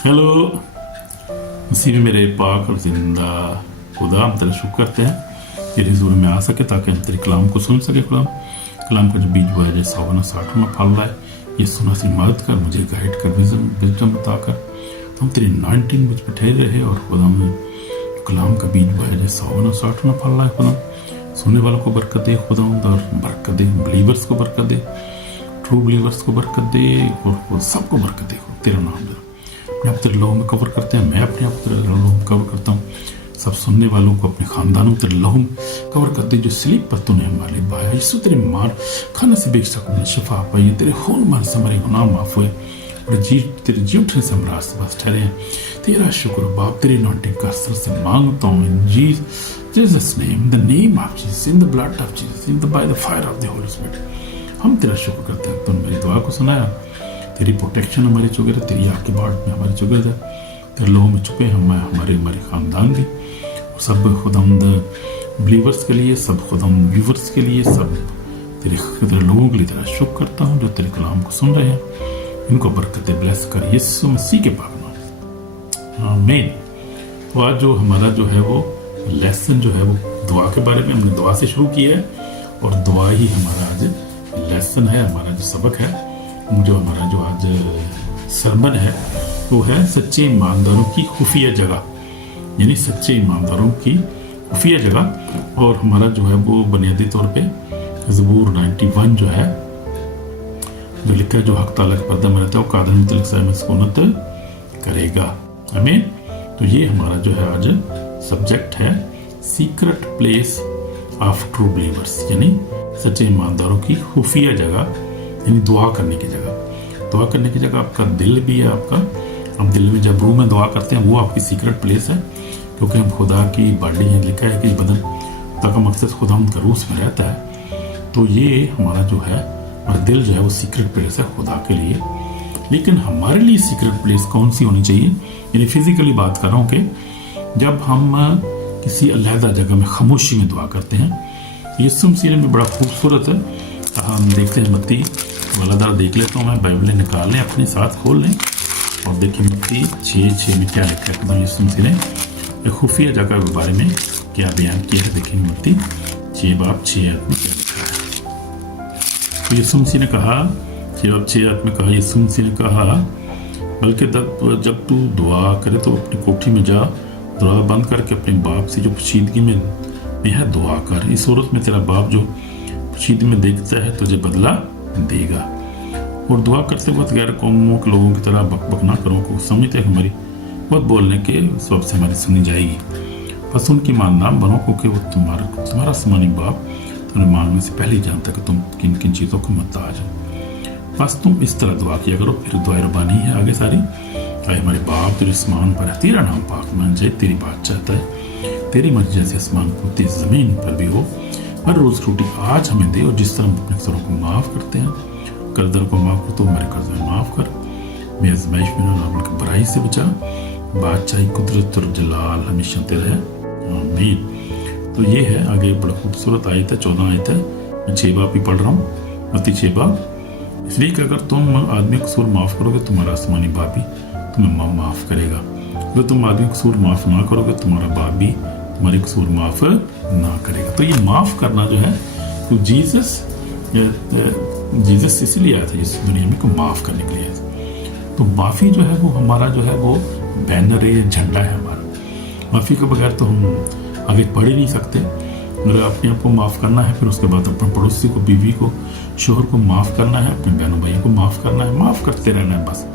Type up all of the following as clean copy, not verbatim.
Hello. मसीह में मेरे पाक और जिंदा खुदा, हम तेरा शुक्र करते हैं कि हुजूर में आ सके ताकि हम तेरे कलाम को सुन सके। कलाम का जो बीज हुआ है जैसे 100 60 में फल रहा है, ये सुना सी मदद कर, मुझे गाइड कर, विजडम बता कर। तो हम तेरी 19 मुझ पर ठहरे रहे और खुदा में कलाम का बीज हुआ है जैसे 100 60 में फल रहा है। खुदा सुनने वालों को बरकत दे, खुदा और बरकत दे, बिलीवर्स को बरकत दे, ट्रू बिलीवर्स को बरकत दे और सबको बरकत दे। तेरा नाम दे, अपने आप तेरे लहू में कवर करते हैं। मैं अपने आप तेरे लहू में कवर करता हूँ। सब सुनने वालों को अपने खानदानों तेरे लहू में कवर कर दे। जो स्लीप पर तूने हमारे लिए बहाया, यीशु तेरे मार खाने से बेशक हमने शिफा पाई, तेरे खून मार से हमारे गुनाह माफ हुए, तेरे जी उठने से हम रास्ते पास ठहरे हैं। तेरा शुक्र बाप, तेरी अनॉइंटिंग का असर से मांगता हूँ इन Jesus name, the name of Jesus, in the blood of Jesus, in the by the fire of the Holi spirit. हम तेरा शुक्र करते हैं, तूने मेरी दुआ को सुनाया। तेरी प्रोटेक्शन हमारे चुके रहे, तेरी आग के बाट में हमारे चुके रहे, तेरे लोगों में चुके हमारे खानदान भी, सब खुदावंद बिलीवर्स के लिए, सब खुदावंद व्यूवर्स के लिए, सब तेरे लोगों के लिए तेरा शुक्र करता हूँ जो तेरे कलाम को सुन रहे हैं। इनको बरकतें ब्लेस कर यीशु मसीह के पाक नाम, आमीन। तो आज जो हमारा जो है वो लेसन जो है वो दुआ के बारे में, हमने दुआ से शुरू किया है और दुआ ही हमारा आज लेसन है, हमारा जो सबक है, जो हमारा जो आज सरमन है वो है सच्चे ईमानदारों की खुफिया जगह, यानी सच्चे ईमानदारों की खुफिया जगह। और हमारा जो है वो बुनियादी तौर पे ज़बूर 91 जो है, जो लिखा है, जो हक ताला का पर्दा में रहता है वो कादर मुतलक साहिब में सुकूनत करेगा, आमीन। तो ये हमारा जो है आज सब्जेक्ट है, secret place of true believers, यानी सच्चे ईमानदारों की खुफिया जगह, यानी दुआ करने की जगह। दुआ करने की जगह आपका दिल भी है, आपका हम दिल में जब रूह में दुआ करते हैं वो आपकी सीक्रेट प्लेस है, क्योंकि हम खुदा की बॉडी है, लिखा है कि बदन का मकसद खुदा का रूह में रहता है। तो ये हमारा जो है, हमारा दिल जो है वो सीक्रेट प्लेस है खुदा के लिए। लेकिन हमारे लिए सीक्रेट प्लेस कौन सी होनी चाहिए, यानी फिजिकली बात कर रहा हूँ कि जब हम किसी अलहदा जगह में खामोशी में दुआ करते हैं। यीशु मसीह में बड़ा खूबसूरत है, हम देखते हैं मत्ती वालादार देख लेता हूँ, मैं बाइबलें निकाल लें अपने साथ, खोल लें और देखिए मत्ती 6:6 में क्या लिखा है। एकदम यीशु मसीह ने खुफिया जगह के बारे में क्या बयान किया है, देखिए मत्ती 6:6 में क्या लिखा है। तो यीशु मसीह ने कहा, 6:6 में कहा, यीशु मसीह ने कहा, बल्कि जब तू दुआ करे तो अपनी कोठी में जा, दुआ बंद करके अपने बाप से जो पोशीदगी में है दुआ कर। इस सूरत में तेरा बाप जो पोशीदगी में देखता है तुझे बदला देगा। और दुआ करते वक्त गैर कौमों के लोगों की तरह बक ना करो, को समझते हैं हमारी बहुत बोलने के सबब से हमारी सुनी जाएगी। बस उनकी मान ना बनो, क्योंकि वो तुम्हारा आसमानी बाप तुम्हें मांगने से पहले ही जानता है कि तुम किन किन चीज़ों को मोहताज हो। बस तुम इस तरह दुआ किया करो। फिर दुआ रबानी है आगे सारी, आए हमारे बाप तेरे आसमान पर है, तेरा नाम पाक मान जाए, तेरी बात चाहता है, तेरी मर्जी जैसे आसमान पर तेरी ज़मीन पर भी हो। हर रोज़ रोटी आज हमें दे, और जिस तरह हम अपने कर्जों को माफ़ करते हैं, कर्जदार को माफ़ कर तो हमारे कर्ज में माफ़ कर, मैं आज़माइश में ना बल्कि बुराई से बचा। बादशाही कुदरत और जलाल हमेशा तेरा है, आमीन। तो ये है आगे बड़ा खूबसूरत आयत है, 14 आयत है, मैं 6 बाप ही पढ़ रहा हूँ, मत्ती 6 बाप। इसलिए कि अगर तुम आदमी का कसूर माफ़ करोगे तुम्हारा आसमानी बाप भी तुम्हें माफ़ करेगा। अगर तुम आदमी का कसूर माफ़ ना करोगे तुम्हारा बाप भी तुम्हारे कसूर माफ़ ना करेगा। तो ये माफ़ करना जो है, तो जीसस इसलिए आया था इस दुनिया में को माफ़ करने के लिए। तो माफ़ी जो है वो हमारा जो है वो बैनर है, झंडा है हमारा। माफ़ी के बगैर तो हम आगे बढ़ ही नहीं सकते। अगर अपने आप को माफ़ करना है, फिर उसके बाद अपने पड़ोसी को, बीवी को, शोहर को माफ़ करना है, अपने बहनों भाइयों को माफ़ करना है, माफ़ करते रहना है बस।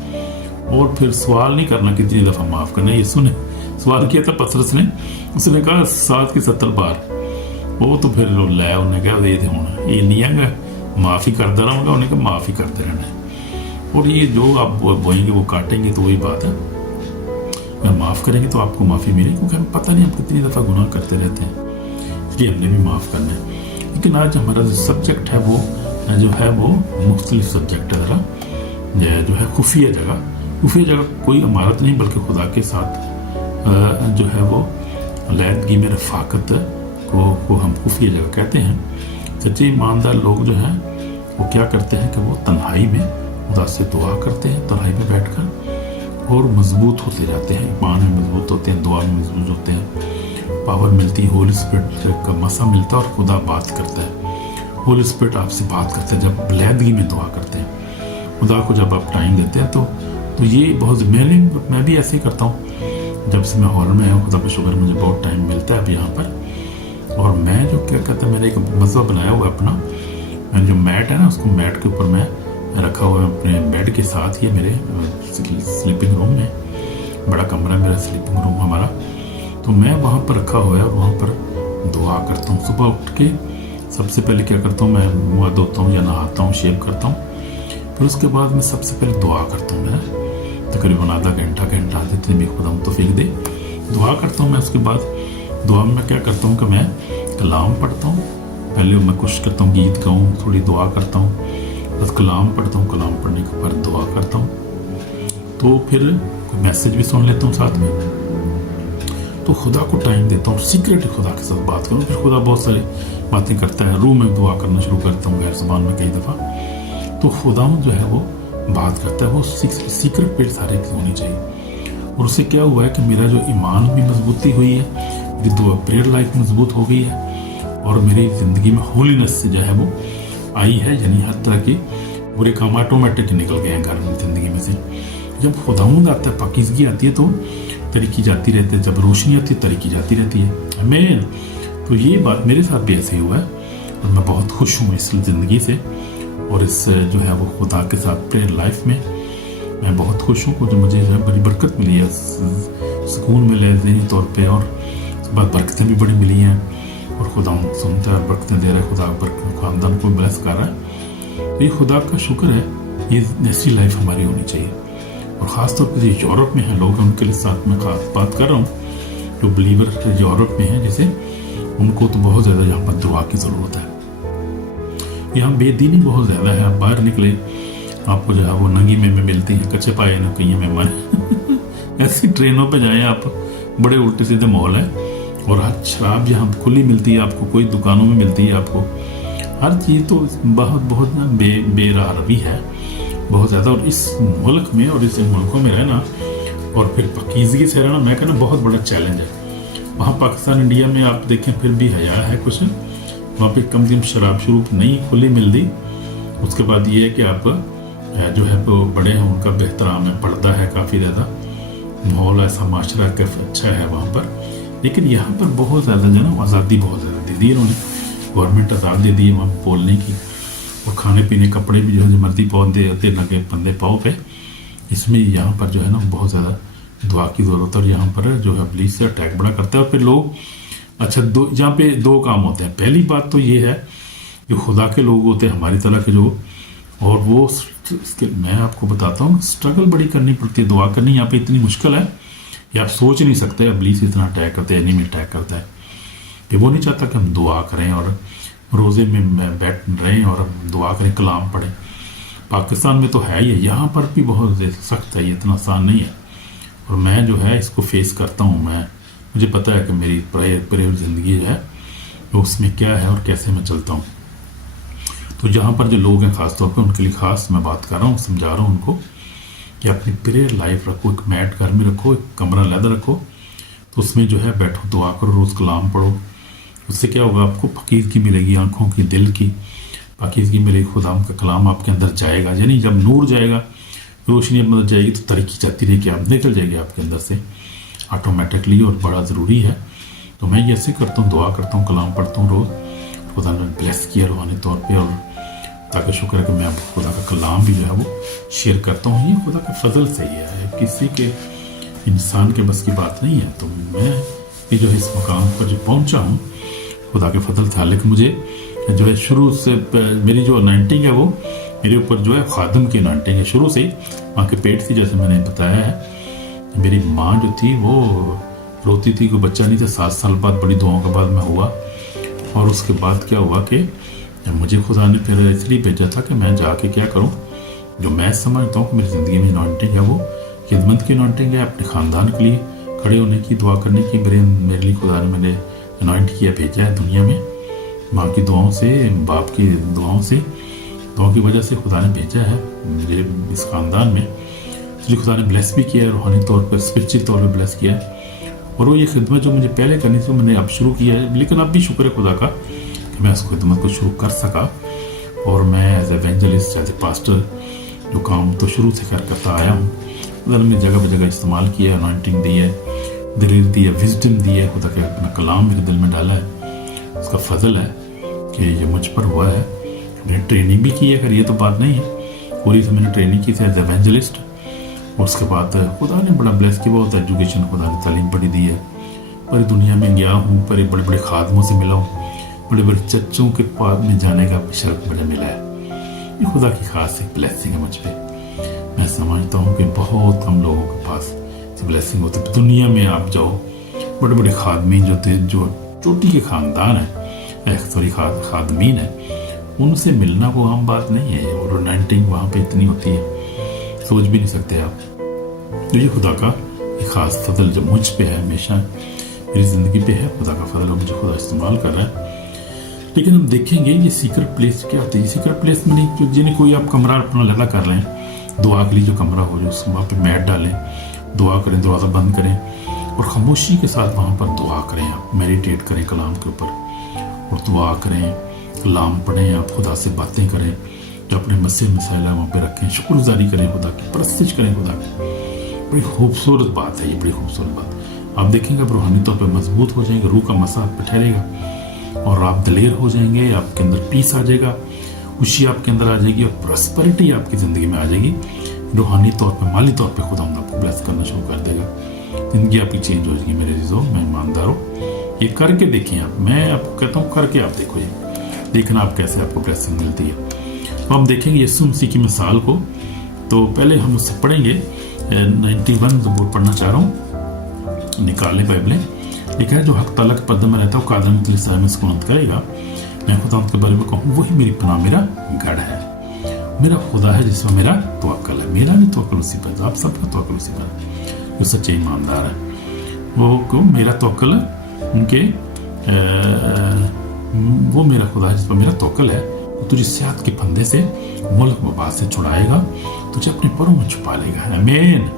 और फिर सवाल नहीं करना कितनी दफ़ा माफ़ करना है। यीशु ने सवाल किया था पतरस ने, उसने कहा 7 की 70 बार। वो तो फिर लै उन्हें कहा दे होना ये नहीं है, माफ़ी करता रहूँगा, उन्हें कहा माफ़ी करते रहना है। और ये जो आप बोएंगे वो काटेंगे, तो वही बात है। अगर माफ़ करेंगे तो आपको माफ़ी मिलेगी, क्योंकि हमें पता नहीं हम कितनी दफ़ा गुनाह करते रहते हैं, इसलिए हमने भी माफ़ करना है। लेकिन आज हमारा जो सब्जेक्ट है वो जो है वो मुख्तलिफ सब्जेक्ट है ज़रा, जो है खुफिया जगह। खुफिया जगह कोई इमारत नहीं, बल्कि खुदा के साथ जो है वो अलहदगी में रफ़ाकत को हम खुफिया जगह कहते हैं। सच्चे ईमानदार लोग जो हैं वो क्या करते हैं कि वो तन्हाई में खुदा से दुआ करते हैं, तन्हाई में बैठकर اور مضبوط ہوتے جاتے ہیں، ایمان میں مضبوط ہوتے ہیں، دعا میں مضبوط ہوتے ہیں، پاور ملتی ہے، ہول اسپرٹ کا مسا ملتا ہے اور خدا بات کرتا ہے۔ ہول اسپرٹ آپ سے بات کرتا ہے جب علیحدگی میں دعا کرتے ہیں، خدا کو جب آپ ٹائم دیتے ہیں تو یہ بہت میں بھی ایسے ہی کرتا ہوں۔ جب سے میں ہال میں ہوں، خدا کا شکر مجھے بہت ٹائم ملتا ہے اب یہاں پر، اور میں جو کیا کہتا ہے، میں نے ایک مذہب بنایا ہوا ہے اپنا، میں جو میٹ ہے نا، اس کو میٹ کے اوپر میں رکھا ہوا ہے اپنے بیڈ کے ساتھ، یہ میرے سلیپنگ روم میں، بڑا کمرہ میرا سلیپنگ روم ہمارا، تو میں وہاں پر رکھا ہوا ہے اور وہاں پر دعا کرتا ہوں۔ صبح اٹھ کے سب سے پہلے کیا کرتا ہوں، میں منہ دھوتا ہوں یا نہاتا ہوں، شیو کرتا ہوں، پھر اس کے بعد میں سب سے پہلے دعا کرتا ہوں۔ میں تقریباً آدھا گھنٹہ جتنے بھی خدا توفیق دے دعا کرتا ہوں۔ میں اس کے بعد دعا میں کیا کرتا ہوں کہ میں کلام پڑھتا ہوں، پہلے میں کوشش کرتا ہوں گیت گاؤں، تھوڑی دعا کرتا ہوں، بس کلام پڑھتا ہوں، کلام پڑھنے کے بعد دعا کرتا ہوں، تو پھر کوئی میسج بھی سن لیتا ہوں ساتھ میں، تو خدا کو ٹائم دیتا ہوں، سیکریٹ خدا کے ساتھ بات کروں۔ پھر خدا بہت ساری باتیں کرتا ہے، روح میں دعا کرنا شروع کرتا ہوں غیر زبان میں کئی دفعہ، تو خدا جو ہے وہ بات کرتا ہے، وہ سیکرٹ پہ سارے ہونی چاہیے۔ اور اس سے کیا ہوا ہے کہ میرا جو ایمان بھی مضبوطی ہوئی ہے، میری دعا پریئر لائف مضبوط ہو گئی ہے، اور میری زندگی میں ہولینس سے جو ہے وہ آئی ہے، یعنی ہر طرح کے برے کام آٹومیٹک نکل گئے ہیں گھر میں، زندگی میں سے۔ جب خداوند آتا ہے، پاکیزگی آتی ہے، تو ترقی جاتی رہتی ہے، جب روشنی آتی ہے ترقی جاتی رہتی ہے۔ آمین۔ تو یہ بات میرے ساتھ بھی ایسے ہی ہوا ہے، اور میں بہت خوش ہوں اس زندگی سے، اور اس جو ہے وہ خدا کے ساتھ پریئر لائف میں میں بہت خوش ہوں، جو مجھے جو ہے بڑی برکت ملی ہے، سکون ملا ہے ذہنی طور پہ، اور اس کے بعد برکتیں بھی بڑی ملی ہیں، اور خدا سنتا ہے، برکتیں دے رہا ہے، خدا خاندان کو بلیس کر رہا ہے۔ تو یہ خدا کا شکر ہے، یہ ایسی لائف ہماری ہونی چاہیے۔ اور خاص طور پہ جو یورپ میں ہیں لوگ، ان کے ساتھ میں خاص بات کر رہا ہوں، جو بلیور یورپ میں ہیں جیسے، ان کو تو بہت زیادہ یہاں پر دعا کی ضرورت ہے۔ یہاں بے دینی بہت زیادہ ہے، آپ باہر نکلے آپ کو جو ہے وہ ننگی میں ملتی ہیں، کچے پائے نہ کہیں میں مارے ایسی ٹرینوں پہ جائیں آپ، بڑے الٹے سیدھے ماحول ہے، اور ہر شراب یہاں کھلی ملتی ہے آپ کو، کوئی دکانوں میں ملتی ہے آپ کو، ہر چیز تو بہت بے راہ روی ہے بہت زیادہ۔ اور اس ملک میں اور اس ملکوں میں رہنا اور پھر پاکیزگی سے رہنا، میں کہنا بہت بڑا چیلنج ہے۔ وہاں پاکستان انڈیا میں آپ دیکھیں پھر بھی حیا ہے کچھ، وہاں پہ کم دن شراب شروع نہیں کھلی ملتی۔ اس کے بعد یہ ہے کہ آپ جو ہے وہ بڑے ہیں، ان کا بہترام ہے، پردہ ہے کافی زیادہ، ماحول ایسا معاشرہ کافی اچھا ہے وہاں پر۔ لیکن یہاں پر بہت زیادہ جو ہے نا آزادی بہت زیادہ دے دی انہوں نے، گورنمنٹ آزاد دے دی وہاں بولنے کی، اور کھانے پینے کپڑے بھی جو ہے مرضی پودے ہوتے لگے بندے پاؤ پہ۔ اس میں یہاں پر جو ہے نا بہت زیادہ دعا کی ضرورت ہے، اور یہاں پر جو ہے ابلیس سے اٹیک بڑا کرتا ہے۔ اور پھر لوگ اچھا یہاں پہ دو کام ہوتے ہیں۔ پہلی بات تو یہ ہے جو خدا کے لوگ ہوتے ہیں ہماری طرح کے جو، اور وہ میں آپ کو بتاتا ہوں اسٹرگل بڑی کرنی پڑتی ہے، دعا کرنی یہاں پہ اتنی مشکل ہے کہ آپ سوچ نہیں سکتے ابلیس اتنا اٹیک کرتے ہیں، انیمی اٹیک کرتا ہے کہ وہ نہیں چاہتا کہ ہم دعا کریں اور روزے میں بیٹھ رہیں اور دعا کریں، کلام پڑھیں۔ پاکستان میں تو ہے ہی ہے، یہاں پر بھی بہت سخت ہے، یہ اتنا آسان نہیں ہے، اور میں جو ہے اس کو فیس کرتا ہوں۔ مجھے پتا ہے کہ میری پریئر زندگی جو ہے اس میں کیا ہے اور کیسے میں چلتا ہوں۔ تو جہاں پر جو لوگ ہیں خاص طور پہ ان کے لیے خاص میں بات کر رہا ہوں، سمجھا رہا ہوں ان کو کہ اپنی پریئر لائف رکھو، ایک میٹ گھر میں رکھو، ایک کمرہ علیحدہ رکھو، تو اس میں جو ہے بیٹھو، دعا کرو، روز کلام پڑھو۔ اس سے کیا ہوگا، آپ کو پاکیزگی ملے گی، آنکھوں کی، دل کی پاکیزگی ملے گی، خدا کا کلام آپ کے اندر جائے گا، یعنی جب نور جائے گا، روشنی اندر جائے گی تو ترقی جاتی رہے گی، آپ نکل جائے گی آپ کے اندر سے آٹومیٹکلی، اور بڑا ضروری ہے۔ تو میں ایسے کرتا ہوں، دعا کرتا ہوں، کلام پڑھتا ہوں روز، خدا نے بلیس کیا روحانی طور پہ، اور تاکہ شکر ہے کہ میں خدا کا کلام بھی جو ہے وہ شیئر کرتا ہوں۔ یہ خدا کے فضل سے ہی ہے، کسی کے انسان کے بس کی بات نہیں ہے۔ تو میں بھی جو ہے اس مقام پر جو پہنچا ہوں خدا کے فضل سے، حالانکہ مجھے جو ہے شروع سے میری جو انائنٹنگ ہے وہ میرے اوپر جو ہے خادم کی انائنٹنگ ہے شروع سے، ماں کے پیٹ سے، جیسے میں نے بتایا ہے۔ میری ماں جو تھی وہ روتی تھی، کوئی بچہ نہیں تھا، 7 سال بعد بڑی دعاؤں کے بعد میں ہوا، اور اس کے بعد کیا ہوا کہ مجھے خدا نے پھر اس لیے بھیجا تھا کہ میں جا کے کیا کروں، جو میں سمجھتا ہوں کہ میری زندگی میں انائنٹنگ ہے وہ خدمت کی انائنٹنگ ہے، اپنے خاندان کے لیے کھڑے ہونے کی، دعا کرنے کی۔ میرے لیے خدا نے مجھے انائنٹ کیا، بھیجا ہے دنیا میں، ماں کی دعاؤں سے، باپ کی دعاؤں کی وجہ سے خدا نے بھیجا ہے میرے اس خاندان میں۔ तुझे खुदा ने ब्लेस भी किया है, रूहानी तौर पर स्पिरिचुअल तौर पर ब्लेस किया है। और वो ये खिदमत जो मुझे पहले करनी थी मैंने अब शुरू किया है, लेकिन अब भी शुक्र है खुदा का कि मैं उस खिदमत को शुरू कर सका। और मैं as evangelist, as a pastor जो काम तो शुरू से करता आया हूँ, खुदा ने मुझे जगह जगह इस्तेमाल किया है, अनॉइंटिंग दी है, दलील दी है, विजडम दी है, खुदा के अपना कलाम मेरे दिल में डाला है। उसका फजल है कि ये मुझ पर हुआ है। मैंने ट्रेनिंग भी की है, अगर ये तो बात नहीं है, पूरी से मैंने ट्रेनिंग की थी एज एवेंजलिस्ट। और उसके बाद खुदा ने बड़ा ब्लेस किया, बहुत एजुकेशन खुदा ने तालीम बड़ी दी है। पूरी दुनिया में गया हूँ, बड़े बड़े बड़े खादमों से मिला हूँ, बड़े बड़े चच्चों के पास में जाने का शर्फ मुझे मिला है। ये खुदा की खास एक ब्लेसिंग है मुझ पर। मैं समझता हूँ कि बहुत कम लोगों के पास ब्लेसिंग होती है। दुनिया में आप जाओ, बड़े बड़े खादमीन जो थे, जो चोटी के ख़ानदान है, सॉरी खादमीन है, उनसे मिलना को आम बात नहीं है। और अनॉइंटिंग वहाँ पे इतनी होती है, सोच भी नहीं सकते आप। तो ये खुदा का एक ख़ास फजल जो मुझ पे है, हमेशा मेरी ज़िंदगी पे है, खुदा का फजल, और मुझे खुदा इस्तेमाल कर रहा है। लेकिन हम देखेंगे ये सीक्रेट प्लेस क्या होती है। सीक्रेट प्लेस में नहीं, जिन्हें कोई आप कमरा अपना लगा कर लें, दुआ के लिए जो कमरा हो जाए, वहाँ पर मैट डालें, दुआ करें, दरवाज़ा बंद करें और खामोशी के साथ वहाँ पर दुआ करें। आप मेडिटेट करें कलाम के ऊपर और दुआ करें, कलाम पढ़ें, आप खुदा से बातें करें, जो अपने मसले मसाइल वहाँ पर रखें, शुक्रगुजारी करें, खुदा की परस्तिश करें खुदा की। बड़ी खूबसूरत बात है ये, बड़ी खूबसूरत बात। आप देखेंगे आप रूहानी तौर पर मजबूत हो जाएंगे, रूह का मसा आप पर ठहरेगा और आप दलेर हो जाएंगे, आपके अंदर पीस आ जाएगा, खुशी आपके अंदर आ जाएगी और प्रॉस्पेरिटी आपकी ज़िंदगी में आ जाएगी। रूहानी तौर पे, माली तौर पे खुदा आपको ब्लेस करना शुरू कर देगा, ज़िंदगी आपकी चेंज हो जाएगी। मेरे अज़ीज़ों, मैं ईमानदार हूँ, ये करके देखें आप। मैं आपको कहता हूँ करके आप देखो, ये देखना आप कैसे आपको ब्लेसिंग मिलती है। तो हम देखेंगे यीशु मसीह की मिसाल को। तो पहले हम उससे पढ़ेंगे 91 ज़बूर पढ़ना चाह रहा हूँ, निकाल लें बाइबलें। लिखा है, जो हक ताला के पद में रहता है वो कादर में लिसान में सुकूनत करेगा। मैं खुदा के बारे में कहूँ, वही मेरी पनाह, मेरा गढ़ है, मेरा खुदा है जिसमें मेरा तवक्कल है। मेरा नहीं तवक्कल उसी पर, आप सबका तवक्कल उसी पर जो सच्चे ईमानदार है। वो को मेरा तवक्कल है उनके, वो मेरा खुदा है जिस पर मेरा तवक्कल है। वो तुझे सियाहत के फंदे से, मुल्क वबा से छुड़ाएगा, तुझे अपने परों में छुपा लेगा, आमीन।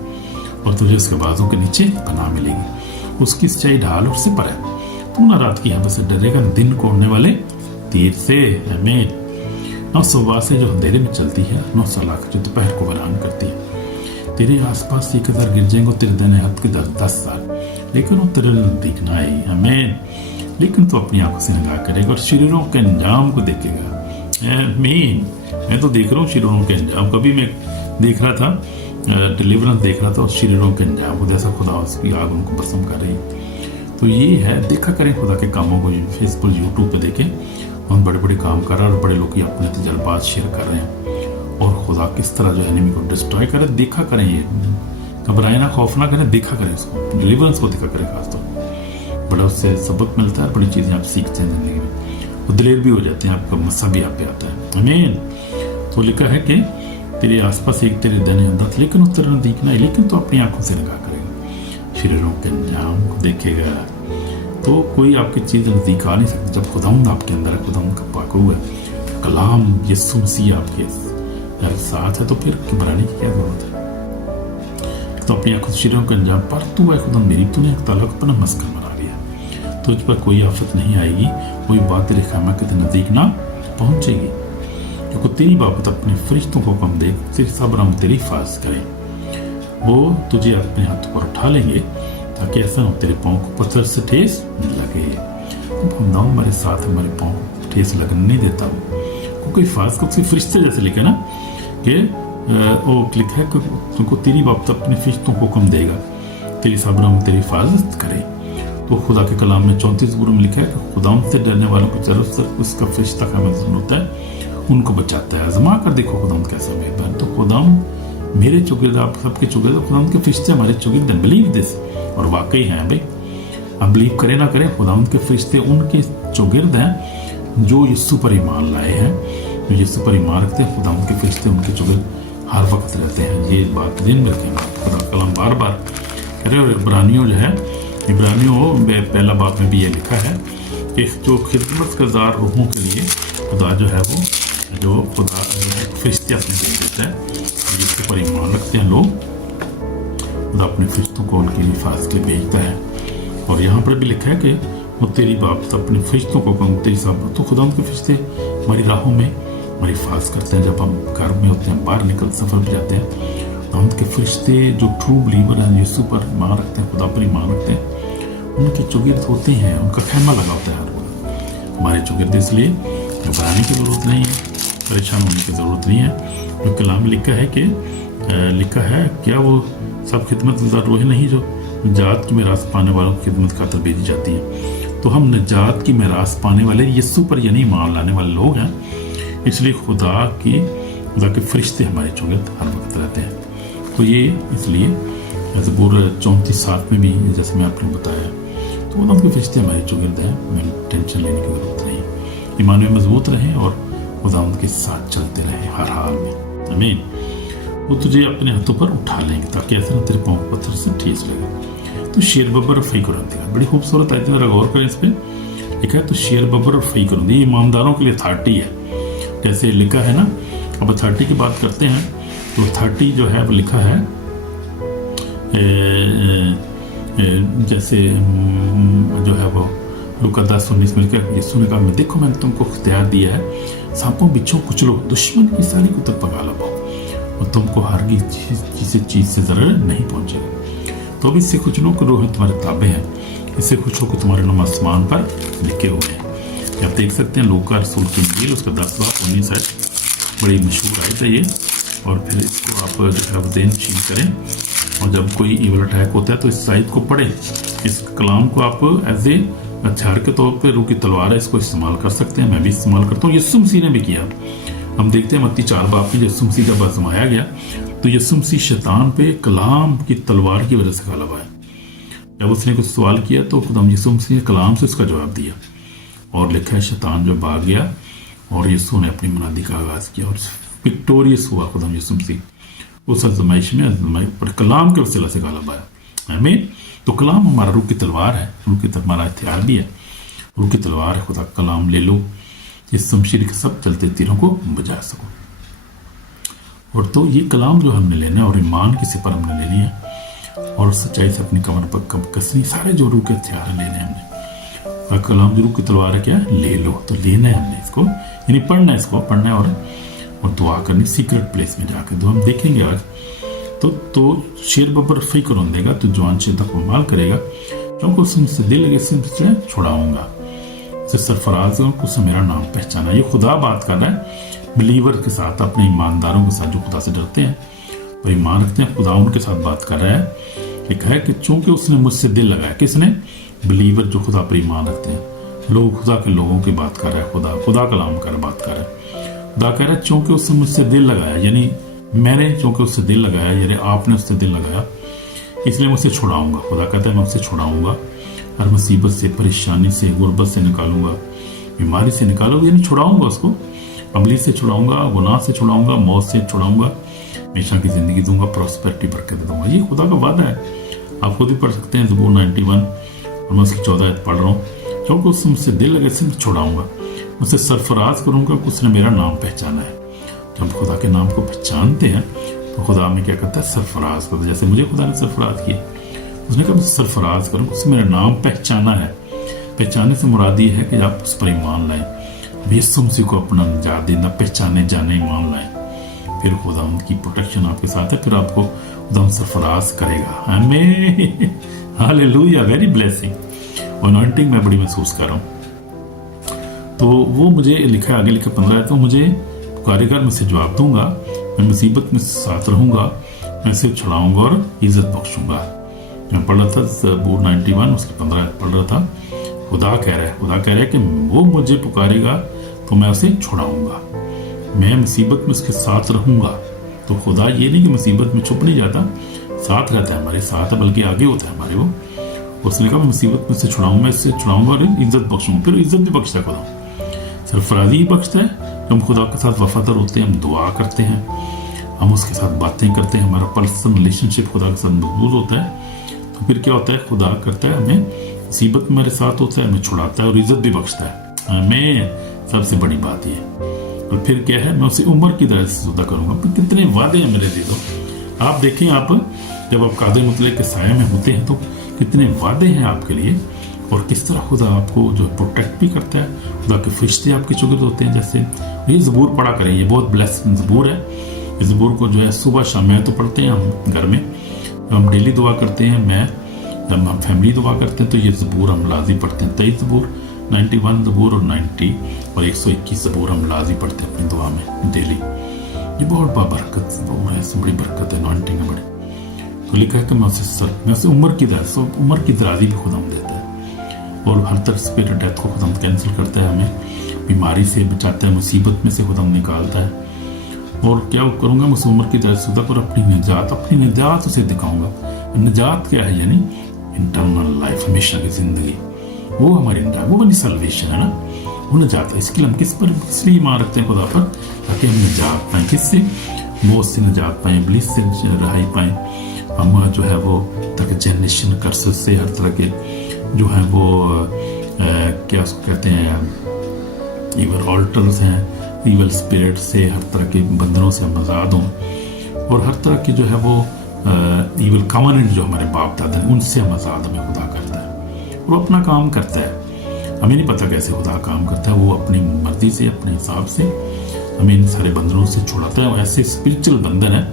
और तुझे उसके बाजू के नीचे पनाह मिलेगी। उसकी सच्चाई ढाल और सिपर है, तू ना रात की हवा से डरेगा, न दिन को उड़ने वाले तीर से, आमीन। 900 से जो अंधेरे में चलती है, 900 लाख जो दोपहर को वीरान करती है। तेरे आसपास 1000 गिर जाएंगे, तेरे देने हाथ के 10 साल, लेकिन वो तेरे नजदीक ना आई, आमीन। लेकिन तो अपनी आंखों से निगाह करेगा और शरीरों के अंजाम को देखेगा, आमीन। मैं तो देख रहा हूँ शरीरों के अंजाम। कभी मैं देख रहा था, डिलीवरेंस देख रहा था और शरीरों के अंजाम को, जैसा खुदा उसकी आग उनको पसंद कर रही। तो ये है, देखा करें खुदा के कामों को, फेसबुक यूट्यूब पे देखें, हम बड़े बड़े काम कर रहे हैं और बड़े लोग अपने तजर्बात शेयर कर रहे हैं और खुदा किस तरह जो एनिमी को डिस्ट्रॉय करे। देखा करें, ये घबराए ना, खौफ ना करें, देखा करें उसको, डिलीवरेंस को देखा करें खासतौर पर। बड़ा उससे सबक मिलता है, बड़ी चीज़ें आप सीखते हैं ज़िंदगी में, वो दिलेर भी हो जाते हैं, आपका मस्सा भी आप पे आता है, आमीन। तो लिखा है कि तेरे आसपास एक तेरे देने अंदर, लेकिन उस तरह देखना है, लेकिन तो अपनी आंखों से निगाह करेगा, शरीरों के अंजाम को देखेगा। तो कोई आपकी चीज़ नज़दीक आ नहीं सकती जब खुदावंद आपके अंदर है, खुदावंद का पाक हुआ है, कलाम यीशु मसीह आपके साथ है, तो फिर घबराने की क्या जरूरत है। तो अपनी आंखों से शरीरों के अंजाम पर तू है खुदा मेरी, तूने हक ताला को अपना मस्कन बना लिया, तुझ पर कोई आफत नहीं आएगी, कोई बात तेरे खैमा के नज़दीक ना पहुँचेगी। क्योंकि तेरी बाबत अपने फरिश्तों को कम दे, सिर्फ सब्र हम तेरी हिफाजत करें। वो तुझे अपने हाथ पर उठा लेंगे ताकि ऐसा हो तेरे पाँव को पत्थर से ठेस लगे। खुदा हमारे साथ हमारे पाँव को ठेस लगने नहीं देता वो, क्योंकि हिफाजत को सिर्फ फरिश्ते जैसे लिखा ना कि वो लिखा है कि तुमको तेरी बाबत अपने फरिश्तों को हुक्म देगा, तेरी सब्र हम तेरी हिफाजत करें। तो खुदा के कलाम में 34 ज़बूर में लिखा है कि खुदा से डरने वालों को तरफ से उसका फरिश्ता कायम होता है, उनको बचाता है। आजमा कर देखो खुदा कैसा मेहरबान। तो खुदा मेरे चौगिर्द, आप सबके चौगिर्द, खुदा के फरिश्ते हमारे चौगिर्द हैं, बिलीव दिस। और वाकई हैं भाई, आप बिलीव करें ना करें, खुदा के फरिश्ते उनके चौगिर्द हैं जो यीशु पर ईमान लाए हैं, जो यीशु पर ईमान रखते हैं। खुदा के फरिश्ते उनके चौगिर्द हर वक्त रहते हैं। ये बात दिन में रखें, खुदा कलाम बार बार कह रहे। और इब्रानियों जो है, इब्रानियों पहला बाब में भी ये लिखा है कि जो खिदमत करदार रूहों के लिए खुदा जो है वो, जो खुदा फरिश्ते अपने दे देता है, जिसके पर ईमान रखते हैं लोग, खुदा अपने फरिश्तों को उनके हिफाज के लिए भेजता है। और यहाँ पर भी लिखा है कि वो तेरी बात अपने फरिश्तों को कहूँ तेरी साहब, तो खुदा उनके फरिश्ते हमारी राहों में हमारी हिफाज करते हैं। जब हम घर में होते हैं, बाहर निकल सफ़र पर जाते हैं, तो उनके फरिश्ते जो ट्रू बिलीवर हैं, यीशु पर ईमान रखते हैं, खुदा पर ईमान रखते हैं, उनके चौगिर्द होते हैं, उनका खैमा लगा होता है हर वक्त हमारे चौगिर्द। इसलिए घबराने की ज़रूरत नहीं है, परेशान होने की ज़रूरत नहीं है। जो कलाम में लिखा है कि लिखा है क्या वो सब खिदमत गुजार रोह नहीं जो निजात की मिरास पाने वालों की खिदमत खातर भेजी जाती है। तो हम निजात की मिरास पाने वाले यीशु पर यानी ईमान लाने वाले लोग हैं, इसलिए खुदा के फरिश्ते हमारे चौगिर्द हर वक्त रहते हैं। तो ये इसलिए ज़बूर 34:7 में भी जैसे मैं आपको बताया, तो खुदा के फरिश्ते हमारे चौगिर्द हैं, हमें टेंशन लेने की ज़रूरत नहीं। ईमान में मजबूत रहें और खुदा उनके साथ चलते रहें हर हाल में। आमीन। वो तुझे अपने हाथों पर उठा लेंगे ताकि ऐसा ना तेरे पाँव पत्थर से ठेस लगे। तो शेर बब्बर फई करो देगा, बड़ी खूबसूरत आयत है, गौर करें इस पर। लिखा है तो शेर बब्बर फई करो, ये ईमानदारों के लिए अथॉरिटी है। जैसे लिखा है ना, अब अथॉरिटी की बात करते हैं तो अथॉरिटी जो है वो लिखा है जैसे जो है वो लूका 10:19 में लिखा, यीशु ने कहा मैं देखो मैंने तुमको इख्तियार दिया है, सांपों बिच्छों कुचलो, दुश्मन की सारी को तक पका लो और तुमको हर चीज से जरूर नहीं पहुंचेगा। तो अब इससे कुछ लोग रोह तुम्हारे ताबे हैं, इससे कुछ लोग तुम्हारे नाम आसमान पर लिखे हुए हैं। आप देख सकते हैं लूका रसूल की इंजील उसका 10:19 है, बड़ी मशहूर आयत है ये। और फिर इसको आप जो है ज़हन नशीन करें, और जब कोई ईवल अटैक होता है तो इस आयत को पढ़ें। इस कलाम को आप एज ए हथियार के तौर पर, रूह की तलवार है, इसको इस्तेमाल कर सकते हैं। मैं भी इस्तेमाल करता हूँ, यीशु मसीह ने भी किया। हम देखते हैं मत्ती 4 में यीशु मसीह जब आजमाया गया तो यीशु मसीह शैतान पे कलाम की तलवार की वजह से गालिब आया। जब उसने कुछ सवाल किया तो खुदा यीशु मसीह ने कलाम से उसका जवाब दिया, और लिखा है शैतान जो भाग गया और यीशु ने अपनी मुनादी का आगाज किया और विक्टोरियस हुआ खुदा यीशु मसीह उस आजमाइश में पर कलाम के वसीला से गालिब आया। हमें तो कलाम हमारा रूह की तलवार है, रूह की हमारा हथियार भी है, रूह की तलवार है। खुदा कलाम ले लो, इस शमशीर के सब चलते तीरों को बजा सको। और तो ये कलाम जो हमने लेना है और ईमान की सिपर हमने लेनी है और सच्चाई से अपनी कमर पर कम कसनी, सारे जो रूह के हथियार लेने हमने। और कलाम जो रूह की तलवार है क्या, ले लो। तो लेना है हमने इसको, यानी पढ़ना है, इसको पढ़ना है और दुआ करनी सीक्रेट प्लेस में जाकर। तो हम देखेंगे आज तो शेर बब्बर फिक्र होने देगा तो जवान शेर तक माल करेगा, क्योंकि उससे दिल लगे से छुड़ाऊंगा, से सरफराज है उससे मेरा नाम पहचाना। ये खुदा बात कर रहा है बिलीवर के साथ, अपने ईमानदारों के साथ जो खुदा से डरते हैं और ईमान रखते हैं, खुदा उनके साथ बात कर रहा है। लिखा है कि चूंकि उसने मुझसे दिल लगाया, किसने, बिलीवर जो खुदा पर ईमान रखते हैं लोग, खुदा के लोगों की बात कर रहा है, खुदा कलाम कर बात कर रहा है। खुदा कह रहा है चूंकि उसने मुझसे दिल लगाया, यानी मैंने चूंकि उससे दिल लगाया, यानी आपने उससे दिल लगाया, इसलिए मुझसे छुड़ाऊंगा। खुदा कहता है मैं उससे छुड़ाऊंगा, हर मुसीबत से, परेशानी से, गुर्बत से निकालूंगा, बीमारी से निकालूंगा, यानी छुड़ाऊंगा उसको, अमली से छुड़ाऊंगा, गुनाह से छुड़ाऊंगा, मौत से छुड़ाऊंगा, हमेशा की जिंदगी दूंगा, प्रॉस्पेरिटी बरकत दूंगा। ये खुदा का वादा है, आप खुद ही पढ़ सकते हैं ज़बूर 91 और मैं उसकी 14 आयत पढ़ रहा हूँ। क्योंकि उससे मुझसे दिल लगे से छुड़ाऊंगा, मुझसे सरफराज करूंगा, उसने मेरा नाम पहचाना है। जब खुदा के नाम को पहचानते हैं तो खुदा में क्या करता है, सरफराज करता है। जैसे मुझे खुदा ने सरफराज किया, उसने कहा मुझे सरफराज करूँ, उससे मेरा नाम पहचाना है। पहचाने से मुराद ये है कि आप उस पर ईमान लाएं, यीशु मसीह को अपना निजात देना, पहचाने जाने ईमान लाएं, फिर खुदा उनकी प्रोटेक्शन आपके साथ है, फिर आपको खुदा सरफराज करेगा। आमीन, हालेलुया, वेरी ब्लेसिंग। अनॉइंटिंग मैं बड़ी महसूस कर रहा हूँ। तो वो मुझे लिखा है, आगे लिखा 15, तो मुझे पुकारेगा, मैं उसे जवाब दूंगा, मैं मुसीबत में साथ रहूंगा, मैं उसे छुड़ाऊंगा और इज्जत बख्शूंगा। मैं पढ़ रहा था ज़बूर 91 उसके 15 पढ़ रहा था। खुदा कह रहा है कि वो मुझे पुकारेगा तो मैं उसे छुड़ाऊंगा, मैं मुसीबत में उसके साथ रहूंगा। तो खुदा ये नहीं कि मुसीबत में छुप नहीं जाता, साथ रहता है, हमारे साथ है, बल्कि आगे होता है हमारे। वो उसने कहा मैं मुसीबत में से छुड़ाऊंगा, मैं इससे छुड़ाऊंगा और इज्जत बख्शूंगा। फिर इज्जत भी बख्शता है खुदा, सरफराजी ही बख्शता है। हम खुदा के साथ वफादार होते हैं, हम दुआ करते हैं, हम उसके साथ बातें करते हैं, हमारा पर्सनल रिलेशनशिप खुदा के साथ मजबूत होता है। तो फिर क्या होता है, खुदा करता है हमें मुसीबत में मेरे साथ होता है, हमें छुड़ाता है और इज्जत भी बख्शता है हमें। सबसे बड़ी बात ये, और फिर क्या है, मैं उसे उम्र की तरह से जुदा करूंगा। कितने वादे हैं मेरे दिलों। आप देखें, आप जब आप कादर मुतलक के साया में होते हैं तो कितने वादे हैं आपके लिए, और किस तरह खुदा आपको जो प्रोटेक्ट भी करता है। खुदा के फरिश्ते आपके चुगिर्द होते हैं। जैसे ये ज़बूर पढ़ा करें, ये बहुत ब्लेस्ड ज़बूर है। इस ज़बूर को जो है सुबह शाम में तो पढ़ते हैं हम घर में, हम डेली दुआ करते हैं। जब हम फैमिली दुआ करते हैं तो ये ज़बूर हम लाजी पढ़ते हैं। 23 ज़बूर, 91 ज़बूर और 90 और 121 ज़बूर हम लाजी पढ़ते हैं अपनी दुआ में डेली। ये बहुत बाबरकत ज़बूर है, इसमें बड़ी बरकत है, अनॉइंटिंग है बड़ी। तो लिखा है कि मैं उसे उम्र की दराजी भी खुदा देता है, और हर तरह से डेथ को खुदा कैंसिल करता है, हमें बीमारी से बचाता है, मुसीबत में से खुदा निकालता है। और क्या करूँगा, मैं उम्र की दराज खुदा पर अपनी निजात उसे दिखाऊंगा। निजात क्या है, यानी इंटरनल लाइफ, हमेशा की जिंदगी, वो हमारी वो वाली सल्वेशन है ना, वो निजात है। इसके लिए हम किस लिए ईमान रखते हैं खुदा पर, ताकि हम निजात पाएँ। किससे? मौत से निजात पाएँ, इब्लीस से रहाई पाएँ हम, जो है वो ताकि जनरेशन कर्स से, हर तरह के जो है वो क्या उसको कहते हैं, इवल ऑल्टर्स हैं, इवल स्पिरिट से, हर तरह के बंधनों से हम आज़ाद हों, और हर तरह की जो है वो इवल कवनेंट जो हमारे बाप दादा हैं उनसे हम आज़ाद, हमें खुदा करता है। वो अपना काम करता है, हमें नहीं पता कैसे खुदा काम करता है। वो अपनी मर्जी से, अपने हिसाब से हमें इन सारे बंधनों से छुड़ाता है। ऐसे स्पिरिचुअल बंधन है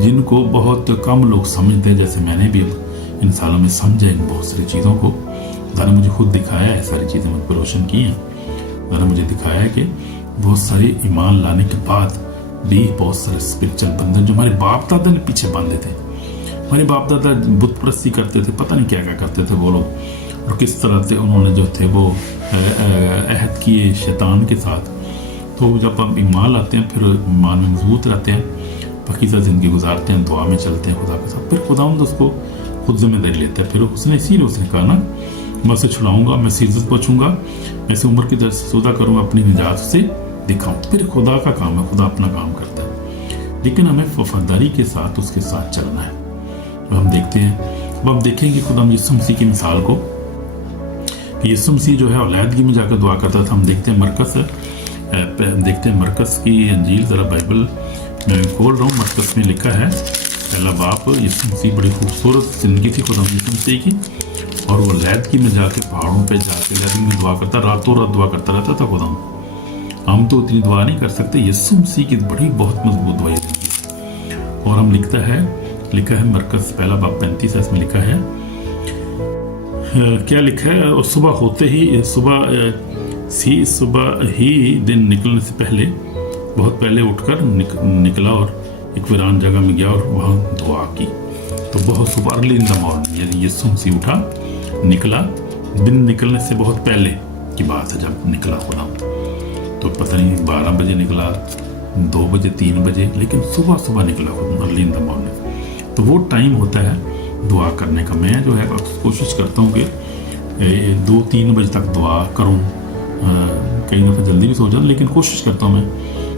जिनको बहुत कम लोग समझते हैं, जैसे मैंने भी इन सालों में समझा इन बहुत सारी चीज़ों को। खुदा ने मुझे खुद दिखाया है, सारी चीज़ें मुझ पर रोशन की हैं। खुदा ने मुझे दिखाया है कि बहुत सारे ईमान लाने के बाद भी बहुत सारे स्पिरिचुअल बंधन जो हमारे बाप दादा ने पीछे बांधे थे। हमारे बाप दादा बुत परस्ती करते थे, पता नहीं क्या क्या करते थे वो लोग, और किस तरह से उन्होंने जो थे वो अहद किए शैतान के साथ। तो जब हम ईमान लाते हैं, फिर ईमान में मजबूत रहते हैं, पकीज़ा ज़िंदगी गुजारते हैं, दुआ में चलते हैं खुदा के साथ, फिर खुदा उसको खुद जिम्मेदारी लेता है। फिर उसने कहा ना, मैं उसे छुड़ाऊंगा, मैं सीजत पहुँचूंगा, मैं इसे उम्र की दर से सौदा करूँगा, अपनी निजात से दिखाऊँ। फिर खुदा का काम है, खुदा अपना काम करता है, लेकिन हमें वफादारी के साथ उसके साथ चलना है। तो हम देखते हैं, अब हम देखेंगे खुदा यीशु मसीह की मिसाल को। यीशु मसीह जो है औलादगी में जाकर दुआ करता था। हम देखते हैं मरकस की अंजील, ज़रा बाइबल मैं खोल रहा हूँ। मरकस में लिखा है, पहला बाप, यीशु मसीह बड़ी खूबसूरत जिंदगी थी खुदा यीशु मसीह की, और वो लैदगी में जाके पहाड़ों पे जाके लैदगी में दुआ करता, रातों रात दुआ करता रहता था खुदा। हम तो इतनी दुआ नहीं कर सकते, यीशु मसीह की बड़ी बहुत मजबूत दुआ थी। और हम लिखा है मरकस पहला बाप 35 इसमें लिखा है, क्या लिखा है, और सुबह होते ही सुबह ही दिन निकलने से पहले, बहुत पहले उठकर निकला और एक वीरान जगह में गया और वहाँ दुआ की। तो बहुत सुबह, अर्ली इन द मॉर्निंग, यानी यीशु मसीह उठा, निकला, दिन निकलने से बहुत पहले की बात है जब निकला खुदा। तो पता नहीं 12 बजे निकला, 2 बजे, 3 बजे, लेकिन सुबह निकला खुदा, अर्ली इन द मॉर्निंग। तो वो टाइम होता है दुआ करने का। मैं जो है कोशिश करता हूँ कि 2-3 बजे तक दुआ करूँ, कई दफ़ा जल्दी भी सो जाऊँ, लेकिन कोशिश करता हूँ मैं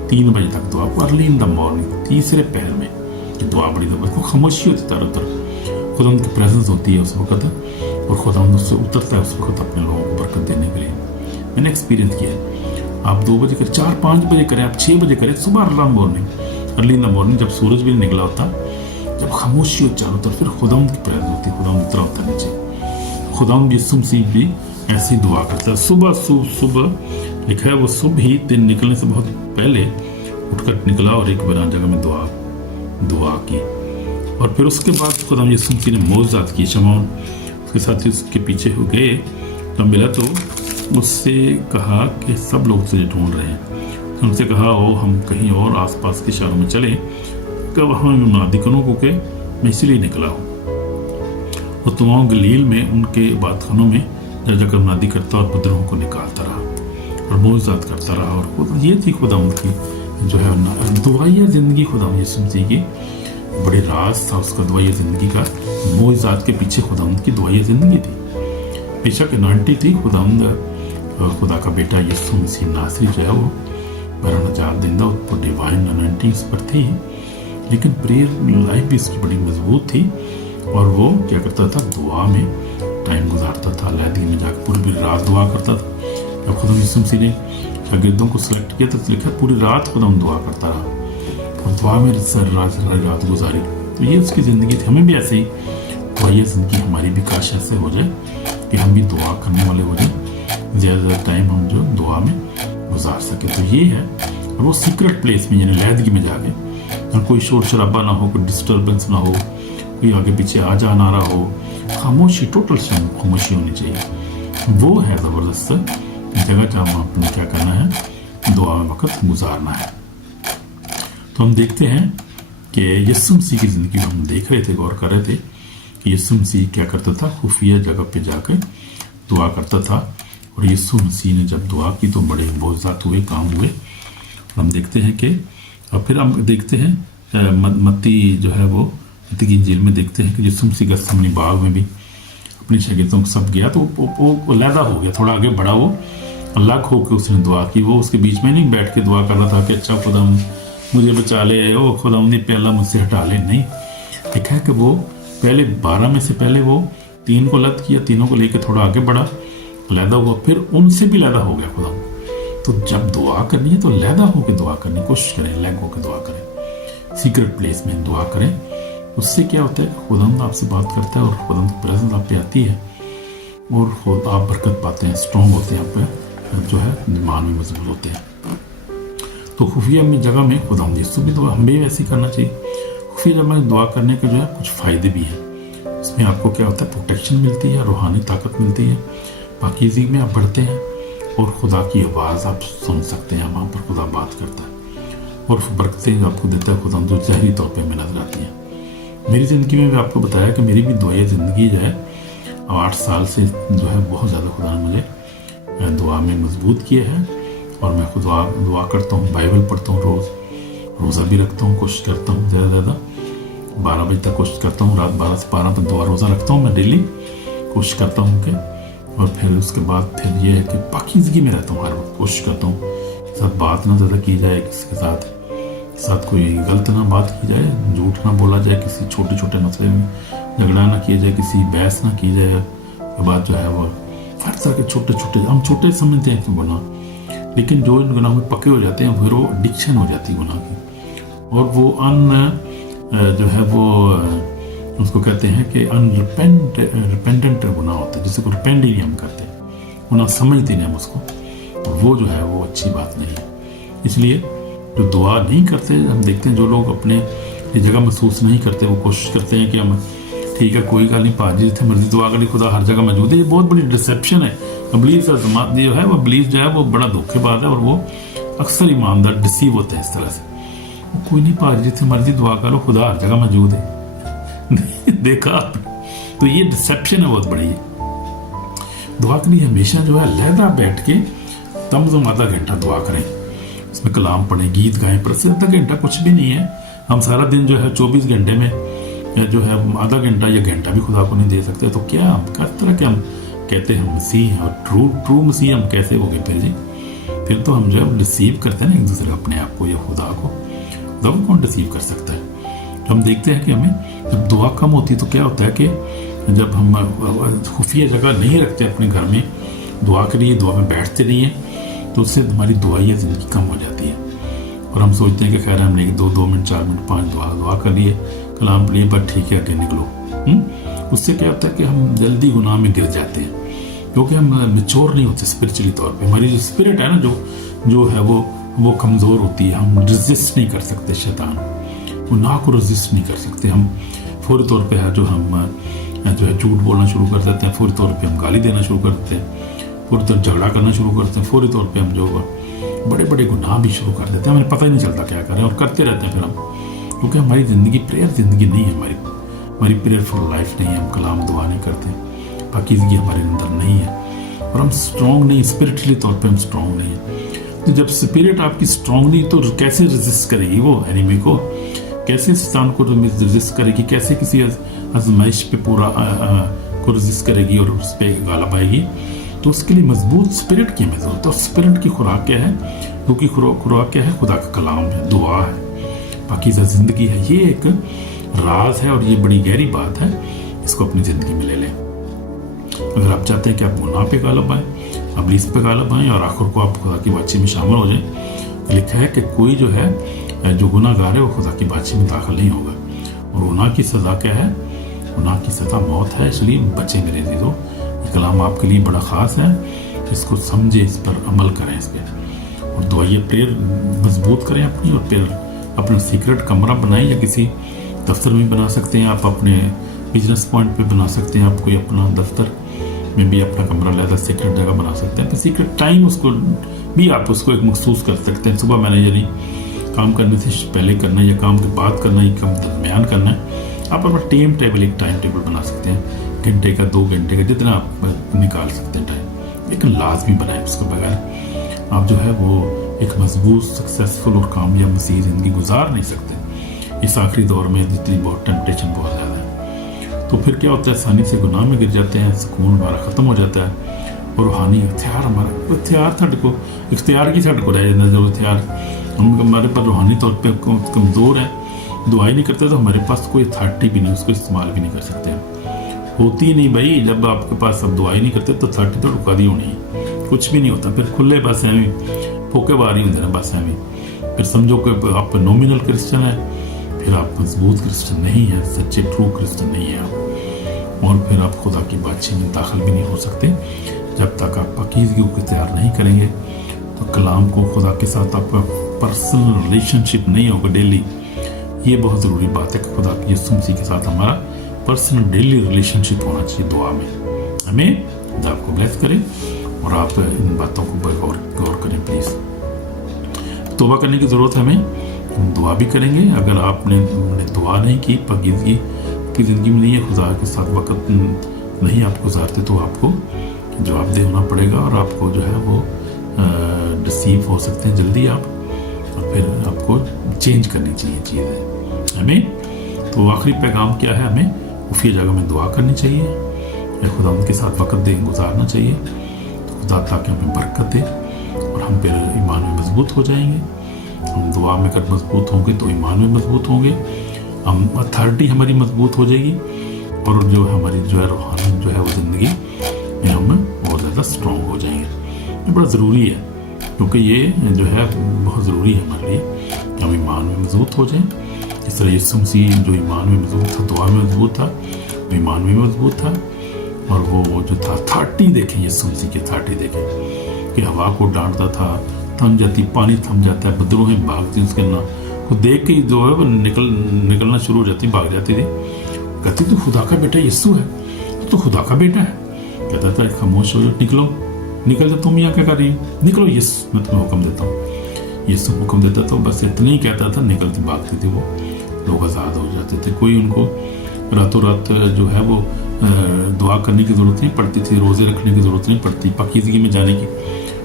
3 बजे तक दुआ, अर्ली इन द मॉर्निंग, तीसरे पहर में दुआ बड़ी ज़बरदस्त। वो खामोशी होती है चारों तरफ, खुदा की प्रेजेंस होती है उस वक्त, और खुदा उससे उतरता है उस वक्त अपने लोगों को बरकत देने के लिए। मैंने एक्सपीरियंस किया है। आप 2 बजे करें, 4-5 बजे करें, आप 6 बजे करें, सुबह अर्ली इन द मॉर्निंग, जब सूरज भी निकला होता, जब खामोशी हो चारों तरफ, फिर खुदा की प्रेजेंस होती है, खुदा उतरा होता है नीचे। खुदा यीशु मसीह भी ऐसी दुआ करता है। सुबह लिखा है, वो सुबह ही दिन निकलने से बहुत पहले उठकर निकला और एक वीरान जगह में दुआ की। और फिर उसके बाद खुदा यीशु मसीह ने मौजज़ात की। शमौन उसके साथ ही उसके पीछे हो गए, जब मिला तो उससे कहा कि सब लोग तुझे ढूंढ रहे हैं। उनसे कहा, ओ हम कहीं और आसपास के शहरों में चलें, कि वहाँ नादिकनों को के मैं इसलिए निकला हूँ। और तुम गलील में उनके बातखानों में जाकर नादी करता और बदरों को निकालता रहा और मौजज़ात करता रहा। और ये थी खुदा उनकी जो है दुआया ज़िंदगी, खुदा यीशु मसीह की बड़े राज था उसका दुआया ज़िंदगी का। मौजज़ात के पीछे खुदा उनकी दुआया ज़िंदगी थी। बेशक अनॉइंटेड थी, खुदा का बेटा यीशु मसीह नासरी जो है वो बड़ा नजात देंदा, वो डिवाइन अनॉइंटिंग पर थी, लेकिन प्रेयर लाइफ भी इसकी बड़ी मजबूत थी। और वो क्या करता था, दुआ में टाइम गुजारता था, लैदी में जाकर पूरी रात दुआ करता था। जब खुदा यीशु मसीह ने शागिर्दों को सिलेक्ट किया तो लिखा पूरी रात खुदा दुआ करता रहा और दुआ में सारी रात गुजारी। तो ये उसकी ज़िंदगी थी। हमें भी ऐसे ही दुआया ज़िंदगी हमारी भी काश ऐसे हो जाए कि हम भी दुआ करने वाले हो जाए, ज़्यादा टाइम हम जो दुआ में गुजार सके। तो ये है, और वो सीक्रेट प्लेस में यानी लहदगी में जाके, और कोई शोर शराबा ना हो, कोई डिस्टर्बेंस ना हो, कोई आगे पीछे आ जा ना रहा हो, खामोशी, टोटल खामोशी होनी चाहिए। वो है ज़बरदस्त जगह जहाँ आपने क्या करना है, दुआ में वक्त गुजारना है। तो हम देखते हैं कि यीशु मसीह की ज़िंदगी को हम देख रहे थे, गौर कर रहे थे कि यीशु मसीह क्या करता था, खुफिया जगह पे जाकर दुआ करता था। और यीशु मसीह ने जब दुआ की तो बड़े मोअज़ात हुए, काम हुए। और हम देखते हैं कि, और फिर हम देखते हैं मत्ती जो है वो मत्ती की इंजील में देखते हैं कि यीशु मसीह गethसेमनी बाग में भी अपने शागिर्दों के सब गया, तो वो अलहदा हो गया, थोड़ा आगे बढ़ा, वो अलग होकर उसने दुआ की। वो उसके बीच में नहीं बैठ के दुआ कर रहा था कि अच्छा खुदा मुझे बचा ले, ओ खुदा ने प्याला मुझसे हटा ले। नहीं, देखा है कि वो पहले 12 में से पहले वो 3 को अलग किया, तीनों को लेकर थोड़ा आगे बढ़ा, अलहदा हुआ, फिर उनसे भी अलहदा हो गया खुदा। तो जब दुआ करनी है तो अलहदा होकर दुआ करने की कोशिश करें, अलग होकर दुआ करें, सीक्रेट प्लेस में दुआ करें। उससे क्या होता है, खुदा आपसे बात करता है और खुदा की प्रेजेंस आप पे आती है और आप बरकत पाते हैं, स्ट्रॉन्ग होते हैं, आप पे जो है ईमान में मजबूत होते हैं। तो खुफिया में जगह में खुदा यीशु भी दुआ, हमें भी वैसे ही करना चाहिए। खुफिया जगह में दुआ करने के जो है कुछ फ़ायदे भी हैं। इसमें आपको क्या होता है, प्रोटेक्शन मिलती है, रूहानी ताकत मिलती है, पाकीज़गी में आप बढ़ते हैं और खुदा की आवाज़ आप सुन सकते हैं, वहाँ पर खुदा बात करता है और बरकतें आपको देता है खुदा, जो ज़हरी तौर पर हमें नजर आती हैं। मेरी ज़िंदगी में भी आपको बताया कि मेरी भी दुआया ज़िंदगी जो है 8 साल से जो है बहुत ज़्यादा खुदा ने मुझे दुआ में मजबूत किया है। और मैं खुद दुआ करता हूँ, बाइबल पढ़ता हूँ, रोज़ा भी रखता हूँ, कोशिश करता हूँ ज़्यादा से ज़्यादा 12 बजे तक कोशिश करता हूँ, रात 12 से 12 तक दुआ रोज़ा रखता हूँ मैं डेली, कोशिश करता हूँ कि। और फिर उसके बाद फिर ये है कि पाकीज़गी में रहता हूँ, हर वक्त कोशिश करता हूँ किसी साथ बात ना ज़्यादा की जाए, किसी के साथ कोई गलत ना बात की जाए, झूठ ना बोला जाए, किसी छोटे छोटे मसले में झगड़ा ना किया जाए, किसी बहस ना की जाए। के बाद जो है वो हर तरह के छोटे छोटे, हम छोटे समझते हैं कि गुनाह, लेकिन जो इन गुनाह में पक्के हो जाते हैं फिर वो एडिक्शन हो जाती है गुनाह की, और वो जो है वो उसको कहते हैं कि अनरिपेंटेंट गुनाह होता है, जिसको रिपेंड ही नहीं हम करते, गुनाह समझते नहीं हम उसको, तो वो जो है वो अच्छी बात नहीं है। इसलिए जो दुआ नहीं करते, हम देखते हैं जो लोग अपने ये जगह महसूस नहीं करते, वो कोशिश करते हैं कि हम ठीक है कोई गल नहीं, भाजी जितने मर्जी दुआ करी, खुदा हर जगह मौजूद है। ये बहुत बड़ी डिसेप्शन है। इब्लीस जो है वो इब्लीस जो है वो बड़ा धोखेबाज है, और वो अक्सर ईमानदार डिसीव होते हैं इस तरह से। कोई नहीं भाजी जितने मर्जी दुआ करो, खुदा हर जगह मौजूद है। देखा आपने, तो ये डिसेप्शन है बहुत बड़ी। दुआ के लिए हमेशा जो है लहदा बैठ के कम से कम आधा घंटा दुआ करें, इसमें कलाम पढ़ें, गीत गाएं, पर आधा घंटा कुछ भी नहीं है। हम सारा दिन जो है 24 घंटे में जो है आधा घंटा या घंटा भी खुदा को नहीं दे सकते, तो क्या हम किस तरह के हम कहते हैं मसीह हैं, और ट्रू मसीह हम कैसे हो गए फिर तो हम जो है डिसीव करते हैं ना एक दूसरे को, अपने आप को या खुदा को कौन डिसीव कर सकता है। तो हम देखते हैं कि हमें जब दुआ कम होती है तो क्या होता है कि जब हम खुफिया जगह नहीं रखते अपने घर में दुआ के लिए, दुआ में बैठते नहीं हैं, तो उससे हमारी दुआई ज़िंदगी कम हो जाती है। और हम सोचते हैं कि खैर हमने 2 मिनट 4 मिनट 5 दुआ कर लिए, कलाम पढ़िए, बस ठीक है आगे निकलो। उससे क्या होता है कि हम जल्दी गुनाह में गिर जाते हैं, क्योंकि हम मैच्योर नहीं होते स्पिरिचुअली तौर पे। हमारी जो स्पिरिट है ना जो है वो कमज़ोर होती है। हम रेजिस्ट नहीं कर सकते शैतान, गुनाह को रेजिस्ट नहीं कर सकते। हम फौरी तौर पे है जो हम जो है झूठ बोलना शुरू कर देते हैं, फौरी तौर पे हम गाली देना शुरू कर देते हैं, फौरी तौर झगड़ा करना शुरू करते हैं, फौरी तौर पे हम जो बड़े बड़े गुनाह भी शुरू कर देते हैं, हमें पता ही नहीं चलता क्या करें, और करते रहते हैं फिर हम, क्योंकि हमारी ज़िंदगी प्रेयर ज़िंदगी नहीं है, हमारी प्रेयरफुल लाइफ नहीं है, हम कलाम दुआ नहीं करते, पाकीज़गी हमारे अंदर नहीं है, और हम स्ट्रॉन्ग नहीं, स्पिरिचुअली तौर पे हम स्ट्रॉन्ग नहीं है। तो जब स्पिरिट आपकी स्ट्रॉन्ग नहीं, तो कैसे रेजिस्ट करेगी वो एनिमी को, कैसे शैतान को रेजिस्ट करेगी, कैसे किसी आजमाइश पे पूरा को रेजिस्ट करेगी और उस पर गालिब आएगी। तो उसके लिए मजबूत स्पिरिट की हमें ज़रूरत है। और स्पिरिट की खुराक क्या है, क्योंकि खुराक क्या है, खुदा का कलाम है, दुआ है, पाकीज़ा ज़िंदगी है। ये एक राज है और ये बड़ी गहरी बात है, इसको अपनी ज़िंदगी में ले लें। अगर आप चाहते हैं कि आप गुनाह पे गालिब आएँ, इब्लीस पे गालिब आएँ और आखिर को आप खुदा की बातचीत में शामिल हो जाएं, लिखा है कि कोई जो है जो गुनाहगार है वो खुदा की बातचीत में दाखिल नहीं होगा। اور گناہ کی سزا کیا ہے؟ گناہ کی سزا موت ہے، اس لیے بچے میرے عزیزو۔ یہ کلام آپ کے لیے بڑا خاص ہے، اس کو سمجھے، اس پر عمل کریں اس پہ، اور دعائیہ پریئر مضبوط کریں اپنی، اور پھر اپنا سیکرٹ کمرہ بنائیں، یا کسی دفتر میں بنا سکتے ہیں آپ، اپنے بزنس پوائنٹ پہ بنا سکتے ہیں، آپ کوئی اپنا دفتر میں بھی اپنا کمرہ لہذا سیکرٹ جگہ بنا سکتے ہیں، پھر سیکرٹ ٹائم اس کو بھی آپ اس کو ایک مخصوص کر سکتے ہیں۔ صبح میں نے یعنی کام کرنے سے پہلے کرنا ہے، یا کام کے بعد کرنا ہے، یا کام درمیان کرنا ہے، آپ اپنا ٹائم ٹیبل، ایک ٹائم ٹیبل بنا سکتے ہیں، گھنٹے کا 2 گھنٹے کا جتنا آپ نکال سکتے ہیں ٹائم، لیکن لازمی بنائیں، اس کے بغیر آپ جو ہے وہ ایک مضبوط، سکسیسفل اور کامیاب مسیحی زندگی گزار نہیں سکتے۔ اس آخری دور میں جتنی بہت ٹیمپٹیشن بہت زیادہ ہے، تو پھر کیا ہوتا ہے، آسانی سے گناہ میں گر جاتے ہیں، سکون ہمارا ختم ہو جاتا ہے، اور روحانی اختیار کی ساڈے کو رہ جاتا ہے۔ جو اختیار ہمارے پاس روحانی طور پہ کمزور ہے، دعائی نہیں کرتے، تو ہمارے پاس کوئی اتھارٹی بھی نہیں، اس کو استعمال بھی نہیں کر سکتے، ہوتی نہیں بھائی۔ جب آپ کے پاس اب دعائی نہیں کرتے تو اتھارٹی تو رکا دی ہونی ہے، کچھ بھی نہیں ہوتا، پھر کھلے بس ہیں پھوکے باری ہوتے ہیں بس ہیں، پھر سمجھو کہ آپ نومینل کرسچن ہیں، پھر آپ مضبوط کرسچن نہیں ہیں، سچے ٹرو کرسچن نہیں ہیں آپ، اور پھر آپ خدا کی بادشاہی میں داخل بھی نہیں ہو سکتے جب تک آپ پاکیزگی کو اختیار نہیں کریں گے۔ تو کلام کو، خدا کے ساتھ آپ کا پرسنل ریلیشن شپ نہیں ہوگا ڈیلی، یہ بہت ضروری بات ہے کہ خدا کی یسوع مسیح کے ساتھ ہمارا پرسنل ڈیلی ریلیشن شپ ہونا چاہیے دعا میں۔ ہمیں خدا آپ کو بلیس کرے، اور آپ ان باتوں کو غور کریں پلیز۔ توبہ کرنے کی ضرورت ہے ہمیں، دعا بھی کریں گے۔ اگر آپ نے دعا نہیں کی، پاکیزگی کی زندگی میں نہیں ہے، خدا کے ساتھ وقت نہیں آپ گزارتے، تو آپ کو جواب دہ ہونا پڑے گا، اور آپ کو جو ہے وہ ڈسیو ہو سکتے ہیں جلدی آپ، اور پھر آپ کو چینج کرنی چاہیے چیزیں ہمیں۔ تو آخری پیغام کیا ہے؟ ہمیں خفیہ جگہ میں دعا کرنی چاہیے، یا خدا ان کے ساتھ وقت گزارنا چاہیے، خدا تاکہ ہمیں برکت دے، اور ہم پھر ایمان میں مضبوط ہو جائیں گے۔ ہم دعا میں اگر مضبوط ہوں گے تو ایمان میں مضبوط ہوں گے، ہم اتھارٹی ہماری مضبوط ہو جائے گی، اور جو ہماری جو ہے روحانی جو ہے وہ زندگی میں ہم بہت زیادہ اسٹرانگ ہو جائیں گے۔ یہ بڑا ضروری ہے، کیونکہ یہ جو ہے بہت ضروری ہے ہمارے لیے کہ ہم ایمان میں مضبوط ہو جائیں۔ اس طرح یسوع مسیح جو ایمان میں مضبوط تھا، دعا میں مضبوط تھا، وہ ایمان میں مضبوط تھا، اور وہ جو تھا اتھارٹی دیکھیں، یسوع مسیح کی اتھارٹی دیکھیں کہ ہوا کو ڈانٹتا تھا، تھم جاتی، پانی تھم جاتا ہے، بدروہیں بھاگتی اس کے کو دیکھ کے جو ہے وہ نکلنا شروع ہو جاتی، بھاگ جاتی تھی، کہتی تو خدا کا بیٹا یسوع ہے، تو خدا کا بیٹا ہے، کہتا تھا خاموش ہو جاؤ، نکل جا، تم یہاں کیا کر رہی ہو، نکلو، یس میں تمہیں حکم دیتا ہوں، یسوع حکم دیتا تھا، بس اتنا ہی کہتا تھا، نکلتی بھاگتی تھی، وہ لوگ آزاد ہو جاتے تھے۔ کوئی ان کو راتوں رات جو ہے وہ دعا کرنے کی ضرورت نہیں پڑتی تھی، روزے رکھنے کی ضرورت نہیں پڑتی، پاکیزگی میں جانے کی،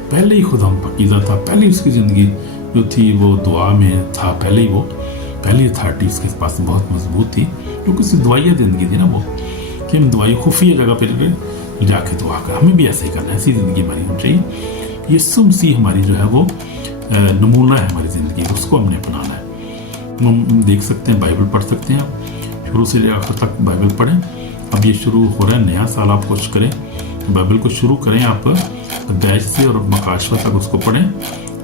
پہلے ہی خدا پاکیزہ تھا، پہلے ہی اس کی زندگی جو تھی وہ دعا میں تھا، پہلی اتھارٹی اس کے پاس بہت مضبوط تھی، کیونکہ اس کی دعائیہ زندگی تھی نا وہ، کہ ہم دعائی خفیہ جگہ پہ جا کے دعا کر، ہمیں بھی ایسے ہی کرنا ہے، ایسی زندگی ہماری ہونی چاہیے۔ یسوع مسیح ہماری جو ہے وہ نمونہ ہے ہماری زندگی، اس کو ہم نے اپنانا ہے۔ ہم دیکھ سکتے ہیں، بائبل پڑھ سکتے ہیں، آپ شروع سے آخر تک بائبل پڑھیں۔ اب یہ شروع ہو رہا ہے نیا سال، آپ کوشش کریں بائبل کو شروع کریں، آپ بیچ سے اور مکاشفہ تک اس کو پڑھیں،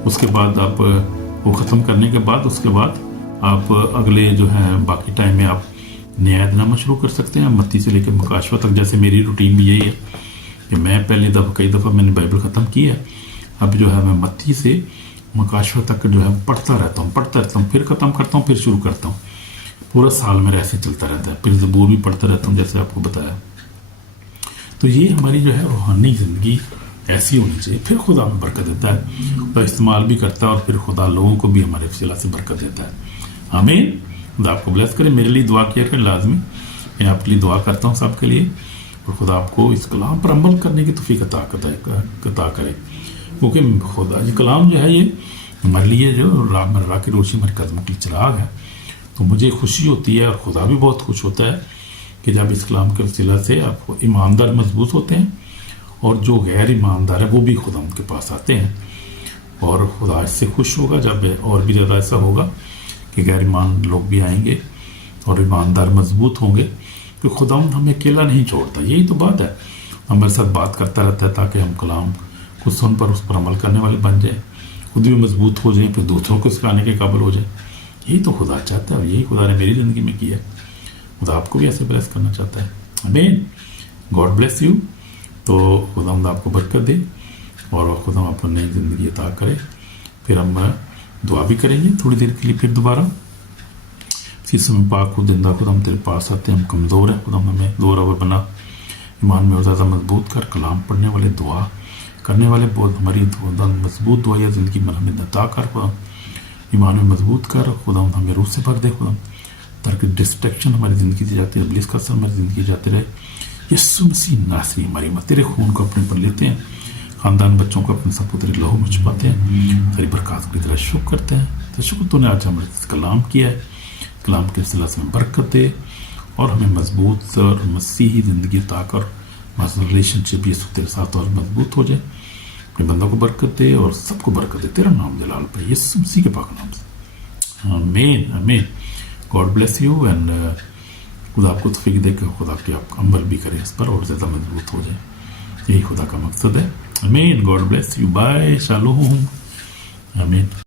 اس کے بعد آپ وہ ختم کرنے کے بعد اس کے بعد آپ اگلے جو ہے باقی ٹائم میں آپ نیا عہد نامہ شروع کر سکتے ہیں، متی سے لے کے مکاشفہ تک۔ جیسے میری روٹین بھی یہی ہے کہ میں کئی دفعہ میں نے بائبل ختم کی ہے، اب جو ہے میں متی سے مکاشفہ تک جو ہے پڑھتا رہتا ہوں، پھر ختم کرتا ہوں، پھر شروع کرتا ہوں، پورا سال میرا ایسے چلتا رہتا ہے، پھر زبور بھی پڑھتا رہتا ہوں جیسے آپ کو بتایا۔ تو یہ ہماری جو ہے روحانی زندگی ایسی ہونی چاہیے، پھر خدا ہمیں برکت دیتا ہے، خدا استعمال بھی کرتا ہے، اور پھر خدا لوگوں کو بھی ہمارے وسیلہ سے برکت دیتا ہے۔ آمین۔ خدا آپ کو بلیس کرے، میرے لیے دعا کیا کریں لازمی، میں آپ کے لیے دعا کرتا ہوں سب کے لیے، اور خدا آپ کو اس کلام پر عمل کرنے کی توفیق عطا کرے، کیونکہ خدا یہ کلام جو ہے یہ ہمارے لیے جو راہ کی روشنی، ہمارے قدموں کی چراغ ہے۔ تو مجھے خوشی ہوتی ہے، اور خدا بھی بہت خوش ہوتا ہے کہ جب اس کلام کے وسیلہ سے آپ ایماندار مضبوط ہوتے ہیں، اور جو غیر ایماندار ہے وہ بھی خدا ان کے پاس آتے ہیں، اور خدا اس سے خوش ہوگا جب اور بھی زیادہ ایسا ہوگا کہ غیر ایمان لوگ بھی آئیں گے اور ایماندار مضبوط ہوں گے، کہ خدا ہمیں اکیلا نہیں چھوڑتا۔ یہی تو بات ہے، ہمارے ساتھ بات کرتا رہتا ہے تاکہ ہم کلام کو سن پر اس پر عمل کرنے والے بن جائیں، خود بھی مضبوط ہو جائیں، پھر دوسروں کو سکھانے کے قابل ہو جائیں۔ یہی تو خدا چاہتا ہے، اور یہی خدا نے میری زندگی میں کیا ہے۔ खुदा आपको भी ऐसे ब्लेस करना चाहता है। आमीन। God bless you. तो खुदा आपको बरकत दे और खुदा आपको नई ज़िंदगी अता करे। फिर हम दुआ भी करेंगे थोड़ी देर के लिए फिर दोबारा। इसी समय पाक खुदा खुदा हम तेरे पास आते हैं, हम कमज़ोर हैं, खुदा हमें ज़ोरावर बना, ईमान में और ज़्यादा मजबूत कर, कलाम पढ़ने वाले, दुआ करने वाले, बहुत हमारी मजबूत दुआया ज़िंदगी में हमें अता कर, खुदा ईमान में मजबूत कर, खुदा हमें रूह से भर दे खुदा, ताकि डिस्ट्रैक्शन हमारी ज़िंदगी से जाती है, इब्लीस का असर हमारी ज़िंदगी जाते रहे। यीशु मसीह नासरी हमारी मत तेरे खून को अपने पर लेते हैं, ख़ानदान बच्चों को अपने सब तेरे लहू में छुपाते हैं, तेरी बरकत की तरह शुक्र करते हैं। तो शुक्र तूने आज हमारे कलाम किया है, कलाम के सिलसिले में बरकत दे और हमें मजबूत और मसीही ज़िंदगी अता कर, हमारा रिलेशनशिप यीशु तेरे साथ और मजबूत हो जाए। अपने बंदों को बरकत दे और सबको बरकत दे, तेरा नाम जलाल पे यीशु मसीह के पाक नाम से, आमीन आमीन। गॉड ब्लेस यू एंड खुदा आपको तौफीक दे कि खुदा के आप अमल भी करें इस पर और ज़्यादा मजबूत हो जाए, यही खुदा का मकसद है। आमीन। गॉड ब्लेस यू, बाय, शालोम, आमीन।